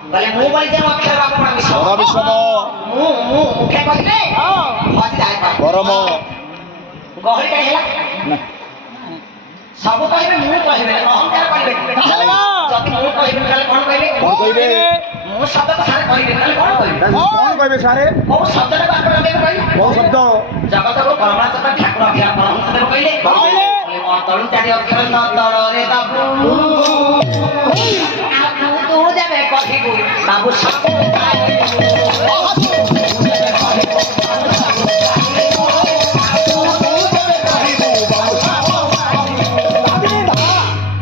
बोले मु बोली जे अक्षर बाबू पर विश्व बड़ विश्व मु मुखे कहले हज जाय परम गहरी काहे ହେଲା सब कहबे मु कहबे अहंकार कहबे जति मु कहबे काले कोन कहबे मु शब्द को सारे कहबे काले कोन कहबे कोन कहबे सारे ओ शब्द का बात करबे कहबे कोन शब्द जगत को परमात्मा ठाकुर अभियान परमहंस देव कहले बोले तळु चारि अक्षर न तळरे बाबू तू जाबे कहिबू बाबू शब्द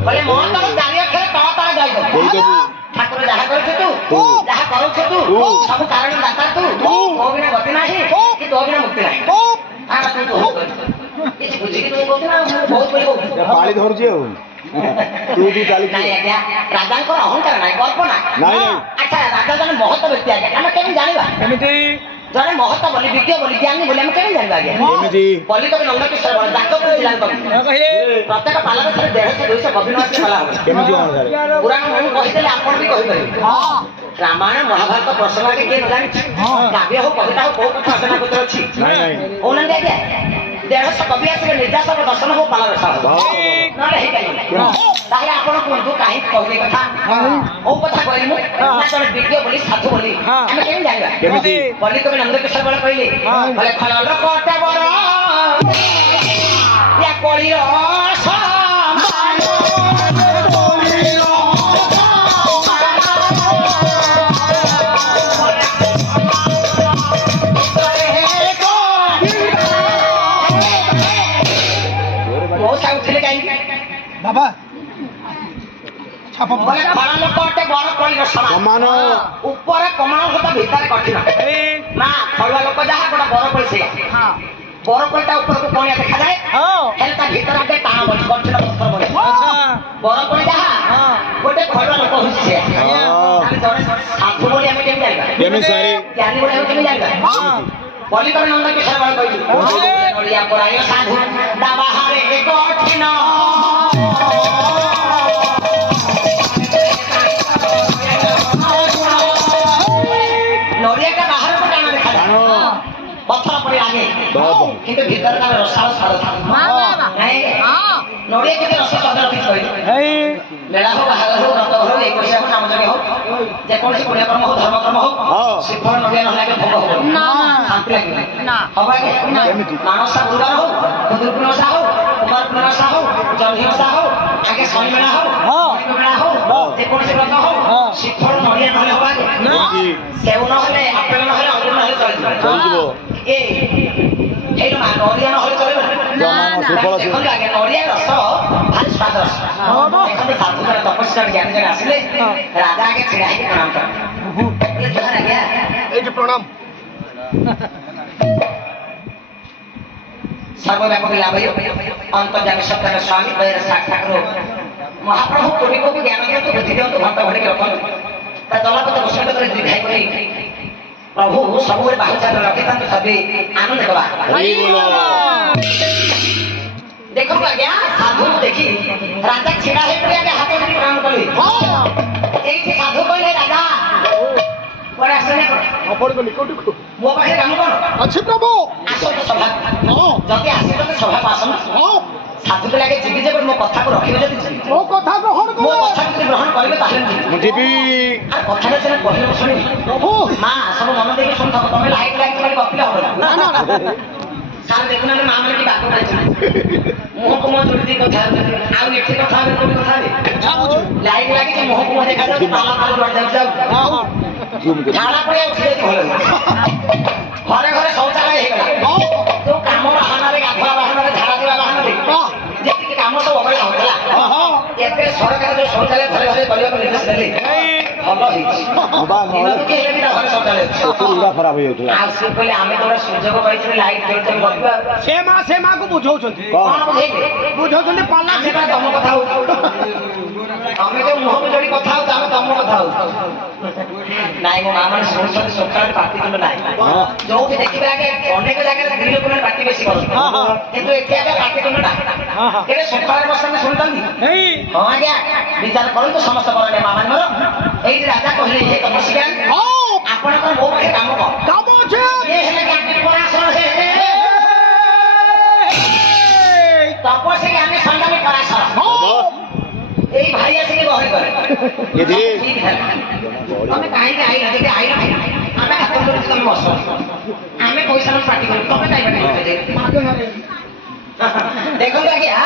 बोले मोर तळु चारि अक्षर तळ तळ गाई दो ठाकुर जहा करछ तू जहा करछ तू सब कारण दाता तू तो बिना गति नाही कि तो बिना मुक्ति नाही आ तू तो କିଛି ବୁଝିକି ତୁ କହୁଛୁ ନା ମୁଁ ବହୁତ ବଳି କହୁଛି ପାଳି ଧରୁଛି ଆଉ ତୁ ବି ଚାଲିଛୁ ନାଇଁ ଆଜ୍ଞା ରାଜାଙ୍କର ଅହଙ୍କାର ନାହିଁ କଳ୍ପନା ନାଇଁ ଆଚ୍ଛା ରାଜା ଜଣେ ମହତ ବ୍ୟକ୍ତି ଆଜ୍ଞା ଆମେ କେମିତି ଜାଣିବା କେମିତି ଜଣେ ମହତ ବୋଲି ବିଜ୍ଞ ବୋଲି ଜ୍ଞାନୀ ବୋଲି ଆମେ କେମିତି ଜାଣିବା ଆଜ୍ଞା କେମିତି ବୋଲି କବି ନନ୍ଦକିଶୋର ବଳ ଯାଜପୁର ଜିଲ୍ଲାର କବି ପ୍ରତ୍ୟେକ ପାଲାର ଥରେ 150 200 କବି ନଆସି ପାଲା ହବ କେମିତି କଣ ସାରେ ପୁରାଣ ମୁଁ କହିଦେଲେ ଆପଣ ବି କହିପାରିବେ ରାମାୟଣ ମହାଭାରତ ପ୍ରସଙ୍ଗ ଆগে କିଏ ନ ଜାଣିଛି କାବ୍ୟ ହଉ କବିତା ହଉ କୋଉ କଥା ଅଜଣା ପତ୍ର ଅଛି କହୁନାହାନ୍ତି ଆଜ୍ଞା 150 କବି ଆସିବେ ନିର୍ଯାତକ ଦର୍ଶନ ହଉ ପାଲା ରସ ହବ ନହେଲେ ହେଇପାରିବ ତାହେଲେ ଆପଣ କୁହନ୍ତୁ କାହିଁକି କହିଲେ କଥା କୋଉ କଥା କହିଲି ମୁଁ ନା ଜଣେ ବିଜ୍ଞ ବୋଲି ସାଧୁ ବୋଲି ଆମେ କେମିତି ଜାଣିବା କେମିତି ବୋଲି କବି ନନ୍ଦକିଶୋର ବଳ କହିଲେ ବୋଲେ ଖଳର କଟା ବର ୟା କଳିର बाबा छाप बोले खड़ा लोक अटे बड़ कलिर समान ऊपर कमाण होता भीतर कठिन ना खड़ा लोक जहा गोटा बड़ कलि से बड़ कलिटा ऊपर को कोणिया देखा जाए हेल ता भीतर आटे टाण बच कठिन पत्थर बच बड़ कलि जहा गोटे खड़ा लोक होसी से हम जने साधु बोली हम केम जाइबा केमी सारी ज्ञानी बोली हम केम जाइबा बोली कर नंदकिशोर बळ कहिलु नडिया पराय साधु दाबा हारे कठिन नड़िया का बाहर को टाना देखा पत्थर पर आगे किंतु भीतर का रसाल साल था नहीं नड़िया के रस शब्द रखी कोई मेला हो बाहर हो रंग हो एक कोशिया को नाम जगे हो जे कौन से पुण्य कर्म हो धर्म कर्म हो श्रीफल नड़िया न लागे भोग हो ना शांति लागे ना हवा के मानसा गुरुवार हो खुदुरपुनसा हो कुमार पुनसा हो जन्हिसा हो आगे शनि मेला हो मेला हो जे कौन से व्रत हो श्रीफल नड़िया न हवा के सेव न हले आपेल न हले अंगुर न हले चलिबो ए हेलो मा नड़िया न हले चलिबो ना श्रीफल देखो आगे नड़िया रस भारी स्वाद रस देखो साधु कर तपस्या ज्ञान जन आसले राजा आगे छिड़ा है प्रणाम कर ये जो है क्या ए जे प्रणाम सर्वव्यापक लाभय अंतर्जामी सत्तर स्वामी वैर साक्षात महाप्रभु कोटि को ज्ञान दियो तो बुद्धि दियो तो भक्त भड़ी के रखन ता दलापत बसंत करे दीर्घाय करी प्रभु सबुरे बाहुचार रखे ता सबे आनंद कबा देखो आज्ञा साधु देखी राजा छिड़ा है पुरे आगे हाथ में प्रणाम करी एई साधु कहले राजा बड़ा आश्चर्य अपन को निकट को मो पाखे काम कोन अच्छे प्रभु आसो तो सभा जति आसी तो सभा पासन साधु के लागे जीवी जे मो कथा को रखिबे जति जीवी ओ कथा ग्रहण मो कथा को ग्रहण करबे ताहले जीवी आ कथा रे से कहले सुनि प्रभु मां सब मन देके सुन थको तमे लाइट लाइट कर गपिला हो ना ना सार देखुना मां माने की बात करछ मोह को मो जोड़ी कथा आ एठी कथा को कथा रे लाइट लागे के मोह को देखा जाऊ पाला पाला जोड़ जाऊ झाड़ा पड़े उठे घरे घरे शौचालय हे गला तो काम बाहना रे गाधवा बाहना रे झाड़ा दिवा बाहना रे जेति काम सब अबे होतला एबे सरकार जो शौचालय घरे घरे करिया को निर्देश देले भलो हि बाबा मोर के हेले भी घरे शौचालय पूरा खराब हो जाउतला आ से पहिले आमे तोरा सुजोग पाइछे लाइट देउते बतिबा से मां को बुझौछथि कोन बुझौछथि पाला से तम कथा हो आमे जो मुह में जोड़ी कथा हो आमे तम कथा हो नाइ मो मामन सुनछथि सकाळ पार्टी तुम नाइ जो भी देखिबे आगे अनेक जगह स्त्री लोक ने पार्टी बेसी करू किंतु एके आगे पार्टी तुम ना केरे सकाळ बसन सुनतंदी हां आज्ञा विचार करू तो समस्त बरने मामन मोर एई राजा कहले हे कम ଠିକ ହେଲା ତମେ କାହିଁକି ଆଇଲ ଯଦି ଆଇଲ ଆମେ ହାତ ଧରୁଛୁ ତମେ ବସ ଆମେ ପଇସା ପାର୍ଟି କରିବୁ ତମେ ଯାଇପାରିବ ଦେଖନ୍ତୁ ଆଜ୍ଞା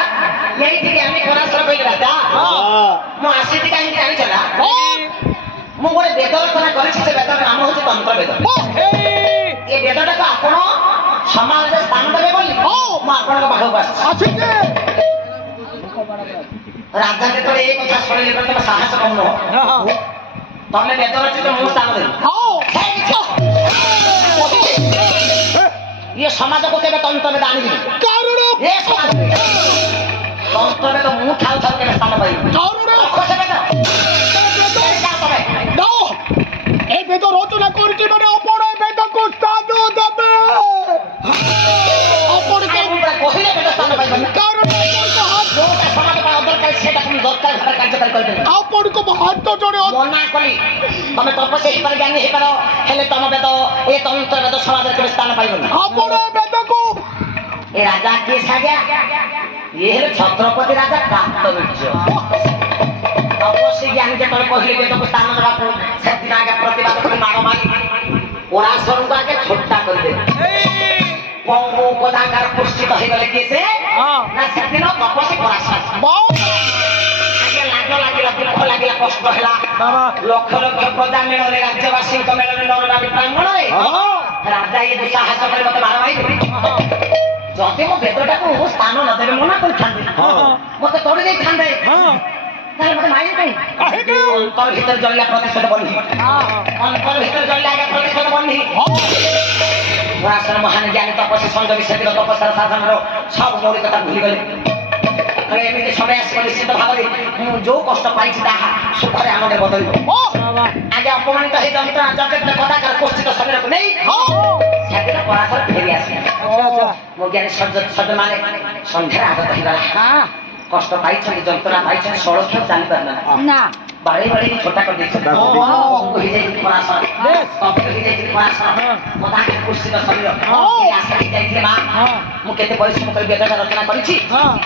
ଏଇଠିକି ଆମେ ପରାଶର କହିଲେ ରାଜା ମୁଁ ଆସିଛି କାହିଁକି ଜାଣିଛ ନା ମୁଁ ଗୋଟେ ବେଦ ରଚନା କରିଛି ସେ ବେଦର ନାମ ହଉଛି ତନ୍ତ୍ର ବେଦ ଏ ବେଦଟାକୁ ଆପଣ ସମାଜରେ ସ୍ଥାନ ଦେବେ ବୋଲି ମୁଁ ଆପଣଙ୍କ ପାଖକୁ ଆସିଛି ରାଜା ଯେତେବେଳେ ଏ କଥା ଶୁଣିଲେ ତମେ ସାହସ କମ ନୁହଁ ତମେ ବେଦ ରଚିତ ମୁଁ ସ୍ଥାନ ଦେବି ଇଏ ସମାଜକୁ କେବେ ତନ୍ତ୍ର ବେଦ ଆଣିବି ତନ୍ତ୍ର ବେଦ ମୁଁ ଥାଉ ଥାଉ କେବେ ସ୍ଥାନ ପାଇବି এই বেদ রচনা করছি মানে অপর এই বেদকে স্থান দেবে অপরকে কহিলে বেদ স্থান পাইবেন কারণ ଯୋଉଟା ସମାଜ ପାଇଁ ଅଦରକାରୀ ସେଟା তুমি ଦରକାର ଭାବରେ କାର୍ଯ୍ୟକାରୀ କରିପାରିବ ଆପଣଙ୍କ ହାତ ଯୋଡେ ମନା କଲି ତମେ ତପସ୍ୟା ହେଇପାର ଜ୍ଞାନୀ ହେଇପାର ହେଲେ ତମ ବେଦ ଏ ତନ୍ତ୍ର ବେଦ ସମାଜରେ କେବେ ସ୍ଥାନ ପାଇବନି ଆପଣ এই বেদକୁ ଏ ରାଜା କିଏ ସାଜ୍ଞା ଇଏ ହେଲେ ଛତ୍ରପତି ରାଜା କାନ୍ତବୀର୍ଯ୍ୟ ତପସ୍ୟା ଜ୍ଞାନୀ ଯେତେବେଳେ କହିଲେ ବେଦକୁ ସ୍ଥାନ ଦେବାକୁ ସେଦିନ ଆଗେ ପ୍ରତିବାଦ କରି ମାଡ଼ ମାରି ପରାଶରଙ୍କୁ ଆଗେ ଛୋଟା କରିଦେଲେ ପଙ୍ଗୁ କଦାକାର ପୁଷ୍ଟିତ ହେଇଗଲେ କିଏ ସେ ନା ସେଦିନ ତପସ୍ୟା ପରାଶର ଆଗେ ଲାଜ ଲାଗିଲା ଦୁଃଖ ଲାଗିଲା କଷ୍ଟ ହେଲା ଲକ୍ଷ ଲକ୍ଷ ପ୍ରଜା ମେଳରେ ରାଜ୍ୟବାସୀଙ୍କ ମେଳରେ ନରନାରୀ ପ୍ରାଙ୍ଗଣରେ ରାଜା ଏ ଦୁଃସାହସ କରି ମତେ ମାଡ଼ ମାରିଦେବେ ଯଦି ମୋ ବେଦଟାକୁ ସ୍ଥାନ ନ ଦେବେ ମନା କରିଥାନ୍ତି ମତେ ତୋଡ଼ି ଦେଇଥାନ୍ତେ ତାହେଲେ ମତେ ମାରିବେ କାହିଁ ଅନ୍ତର ଭିତରେ ଜଳିଲା ପ୍ରତିଶୋଧ ବନ୍ଧି ଅନ୍ତର ଭିତରେ ଜଳିଲା ଆଜ୍ଞା ପ୍ରତିଶୋଧ ବନ୍ଧି ପରାଶର ମହାନ ଜ୍ଞାନୀ ତପସ୍ୟା ସଂଯୋଗୀ ସେଦିନ ତପସ୍ୟାର ସାଧନର ସବୁ ମୌଳିକତା ଭୁଲିଗଲେ ଏମିତି ସମୟ ଆସିବ ନିଶ୍ଚିତ ଭାବରେ ମୁଁ ଯୋଉ କଷ୍ଟ ପାଇଛି ତାହା ସୁଖରେ ଆମରେ ବଦଳିବ ଆଗେ ଅପମାନିତ ହେଇ ଯନ୍ତ୍ରଣା କଥାକାର କୋଷ୍ଠିତ ଶରୀରକୁ ନେଇ ସେଦିନ ପରାଶର ଫେରି ଆସିଲା ମୋ ଜ୍ଞାନୀ ସଜ୍ଜମାନେ ସନ୍ଧ୍ୟାରେ ଆଗତ ହେଇଗଲା କଷ୍ଟ ପାଇଛନ୍ତି ଯନ୍ତ୍ରଣା ପାଇଛନ୍ତି ଷୋଳକ୍ଷ ଚାଲି ପାରିଲା ବାড়ি বাড়ি ছোটা করে দিয়েছে ହେଇଯାଇଛି ପରାଶର ହେଇଯାଇଛି ପରାଶର ମୋ ତାଙ୍କ କୁର୍ସିର ଶରୀର ଆଶା ହେଇଯାଇଥିଲେ ମା ମୁଁ କେତେ ପରିଶ୍ରମ କରି ବେଦଟା ରଚନା କରିଛି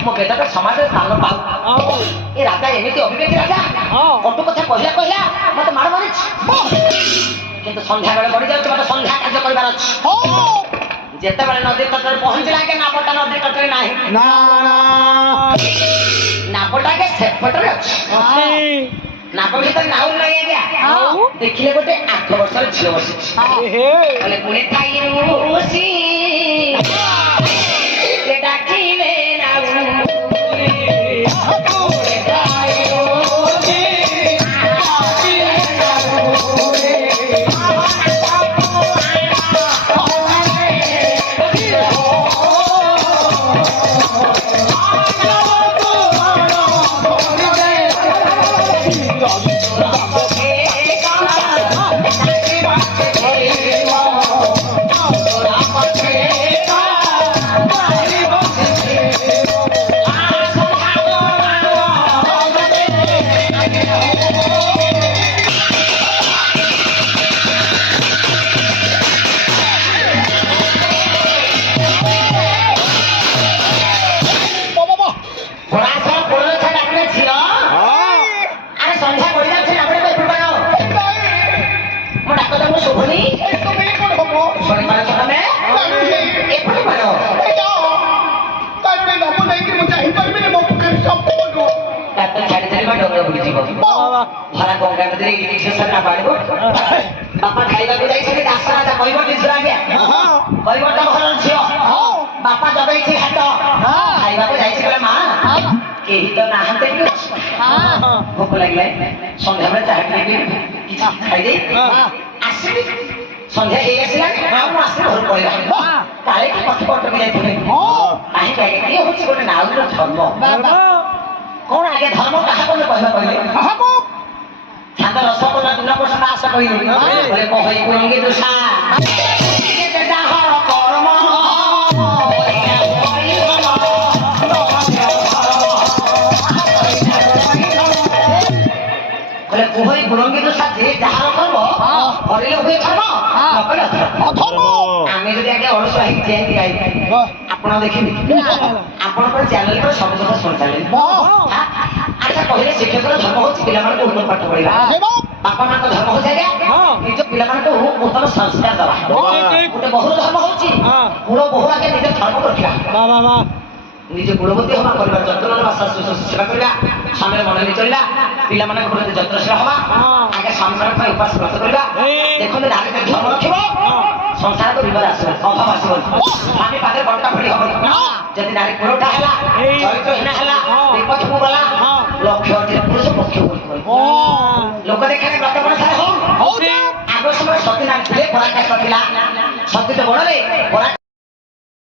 ମୋ ବେଦଟା ସମାଜରେ ସ୍ଥାନ ପାଉ ଏ ରାଜା ଏମିତି ଅବିବେକୀ ରାଜା କଟୁ କଥା କହିଲା କହିଲା ମତେ ମାଡ଼ ମାରିଛି କିନ୍ତୁ ସନ୍ଧ୍ୟାବେଳେ ବଢି ଯାଉଛି ମତେ ସନ୍ଧ୍ୟା କାର୍ଯ୍ୟ କରିବାର ଅଛି ଯେତେବେଳେ ନଦୀ ତଟରେ ପହଞ୍ଚିଲା ଆଗେ ନାପଟା ନଦୀ ତଟରେ ନାହିଁ ନାପଟା ଆଗେ ସେପଟରେ ଅଛି ନାପ ଭିତରେ ନାଉ ନାହିଁ ଆଜ୍ଞା ଦେଖିଲେ ଗୋଟେ 8 ବର୍ଷର ଝିଅ ବସିଛି କହିଲେ ପୁଣି ଥାଇ ଡାକିଲେ ନାଉ भरा गंगा नदी बापा खाइबा जाइए दास राजा कह आज्ञा कह घर झील बापा जगै हाथ खाइबा जाइए माँ कहीं तो नहाते भोक लगे सन्ध्या बेले चाह खाई आसबि सन्ध्या हो आसला आस घर पड़ा काले कथी कटकी जाइए कहीं हूँ गोटे नाउर धर्म कौन आगे धर्म क्या कहे कहवा कहले छांद रसगोल्ला दिन प्रसाद आस कहले कही कुंगी दुषा कर्म कहले कुहई गुरंगी दुषा ଯେ ଯାହାର କର୍ମ କରିଲେ ହୁଏ ଧର୍ମ ନ କଲେ ଅଧର୍ମ। ଆମେ ଯଦି ଆଜ୍ଞା ଅଳସୁଆ ହେଇକି ଯାଇକି ଗାଇ ଆପଣ ଦେଖିବି ଆପଣଙ୍କର ଚ୍ୟାନେଲରେ ସବୁ କଥା ଶୁଣିପାରିଲେ। ଆଚ୍ଛା କହିଲେ ଶିକ୍ଷକର ଧର୍ମ ହଉଛି ପିଲାମାନଙ୍କୁ ଉତ୍ତମ ପାଠ ପଢିବା, ବାପା ମାଙ୍କ ଧର୍ମ ହଉଛି ଆଜ୍ଞା ନିଜ ପିଲାମାନଙ୍କୁ ଉତ୍ତମ ସଂସ୍କାର ଦେବା। ଗୋଟେ ବହୁର ଧର୍ମ ହଉଛି କୂଳ ବହୁ ଆଗେ ନିଜ ଧର୍ମକୁ ରଖିବା, ନିଜେ କୁଳବତୀ ହବା, ପରିବାର ଯତ୍ନ ନେବା, ଶାଶୁ ଶ୍ୱଶୁର ସେବା କରିବା, ସ୍ୱାମୀର ମନ ନେଇ ଚଳିବା, ପିଲାମାନଙ୍କ ପ୍ରତି ଯତ୍ନଶୀଳ ହବା, ଆଗେ ସଂସାର ପାଇଁ ଉପାସ ବ୍ରତ କରିବା। ଦେଖନ୍ତୁ ନାରୀ ଯଦି ଧର୍ମ ରଖିବ ସଂସାରକୁ ବିପଦ ଆସିବ, ଅଭାବ ଆସିବନି, ସ୍ୱାମୀ ପାଖରେ ବଣ୍ଟା ଫଳି ହବନି। ଯଦି ନାରୀ କୁଳଟା ହେଲା, ଚରିତ୍ରହୀନ ହେଲା, ବିପଥକୁ ଗଲା, ଲକ୍ଷ୍ୟ ଅଛି ପୁରୁଷ ପକ୍ଷ ଲୋକ ଦେଖାରେ ବ୍ରତ ବଣ ସାରା ହଉ। ଆଗ ସମୟରେ ସତୀ ନାରୀ ଥିଲେ, ପରାକାଷ୍ଠା ଥିଲା, ସତୀତ ବଣରେ